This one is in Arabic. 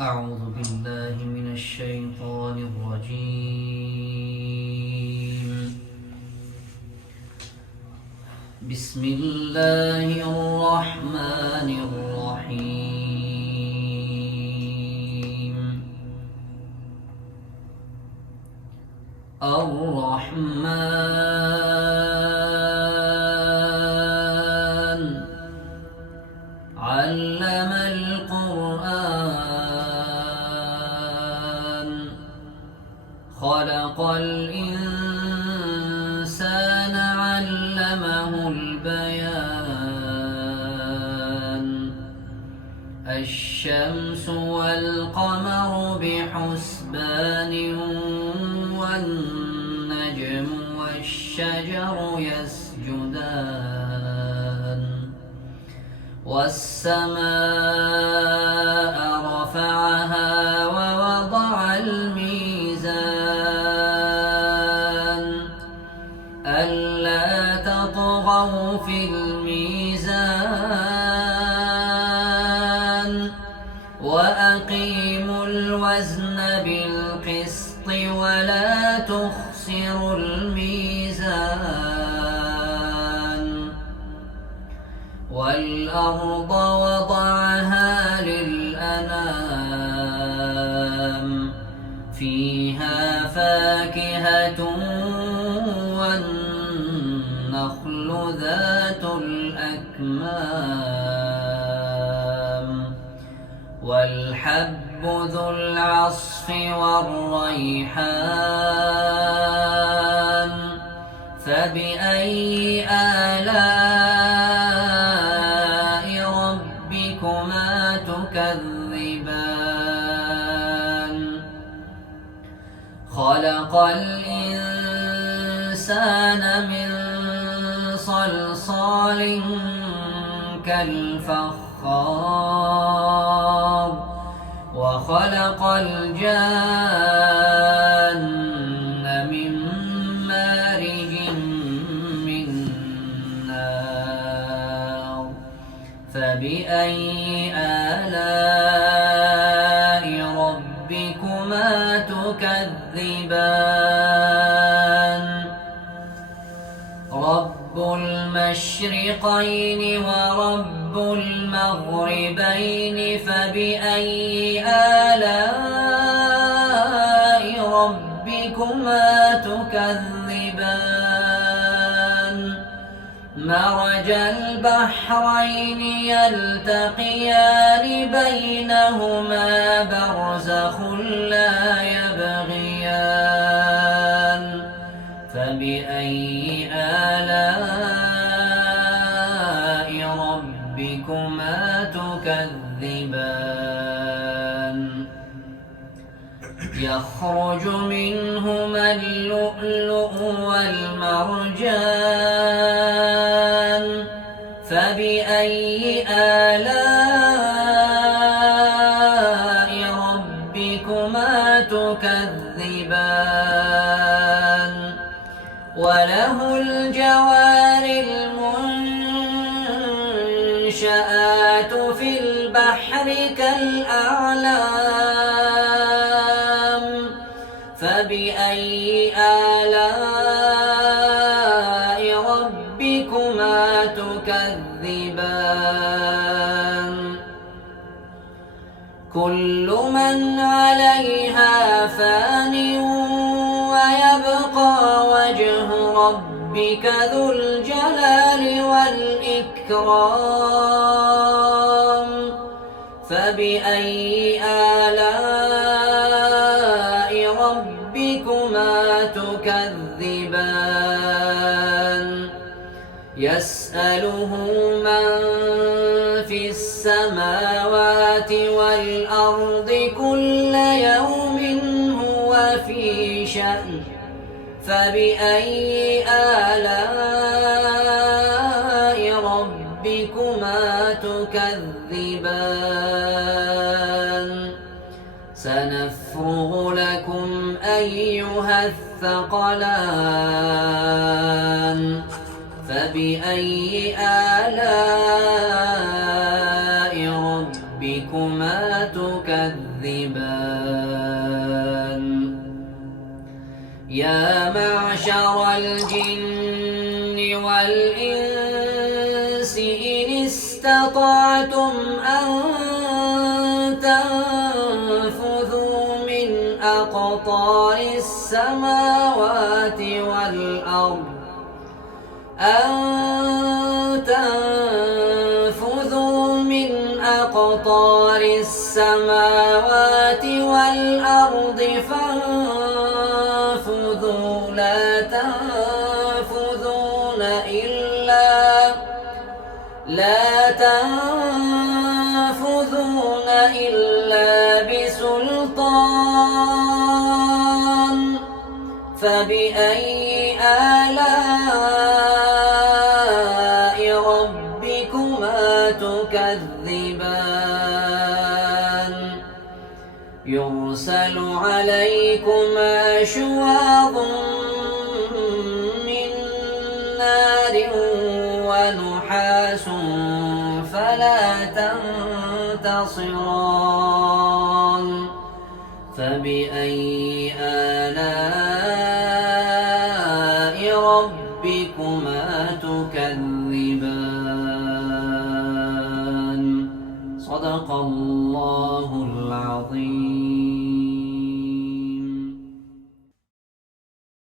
أعوذ بالله من الشيطان الرجيم. بسم الله الرحمن الرحيم. الرحمن علم القرآن خلق الإنسان علمه البيان الشمس والقمر بحسبان والنجم والشجر يسجدان والسماء رفعها ووضع الميزان ألا تطغوا في الميزان وأقيموا الوزن بالقسط ولا تخسروا الميزان والأرض وضعها للأنام فيها فاكهة والنخل ذات الأكمام والحب ذو العصف والريحان فبأي آلاء ربكما تكذبان خلق الإنسان من صلصال كالفخار وخلق الجان من مارج من نار فبأي آلاء ربكما تكذبان رب المشرقين ورب المغربين فبأي آلاء ربكما تكذبان مرج البحرين يلتقيان بينهما برزخ لا يبغيان فبأي آلاء ربكما تكذبان يخرج منهما اللؤلؤ والمرجان فبأي آلاء ربكما تكذبان وله الجوار المنشآت في البحر كالأعلام فبأي آلاء ربكما تكذبان كل من عليها فان ويبقى وجه ربك ذو الجلال والإكرام فبأي آلاء ربكما تكذبان يسأله من في السماوات والأرض كل يوم هو في شأن فبأي آلاء ربكما تكذبان سنفرغ لكم أيها الثقلان فبأي آلاء ربكما تكذبان تكذبان يا معشر الجن والإنس إن استطعتم أن تنفذوا من أقطار السماوات والأرض فانفذوا لا تنفذون إلا بسلطان فبأي آلاء ربكما تكذبان يرسل عليكما شواظ من نار ونحاس فلا تنتصران فبأي آلاء ربكما تكذبان صدق الله العظيم.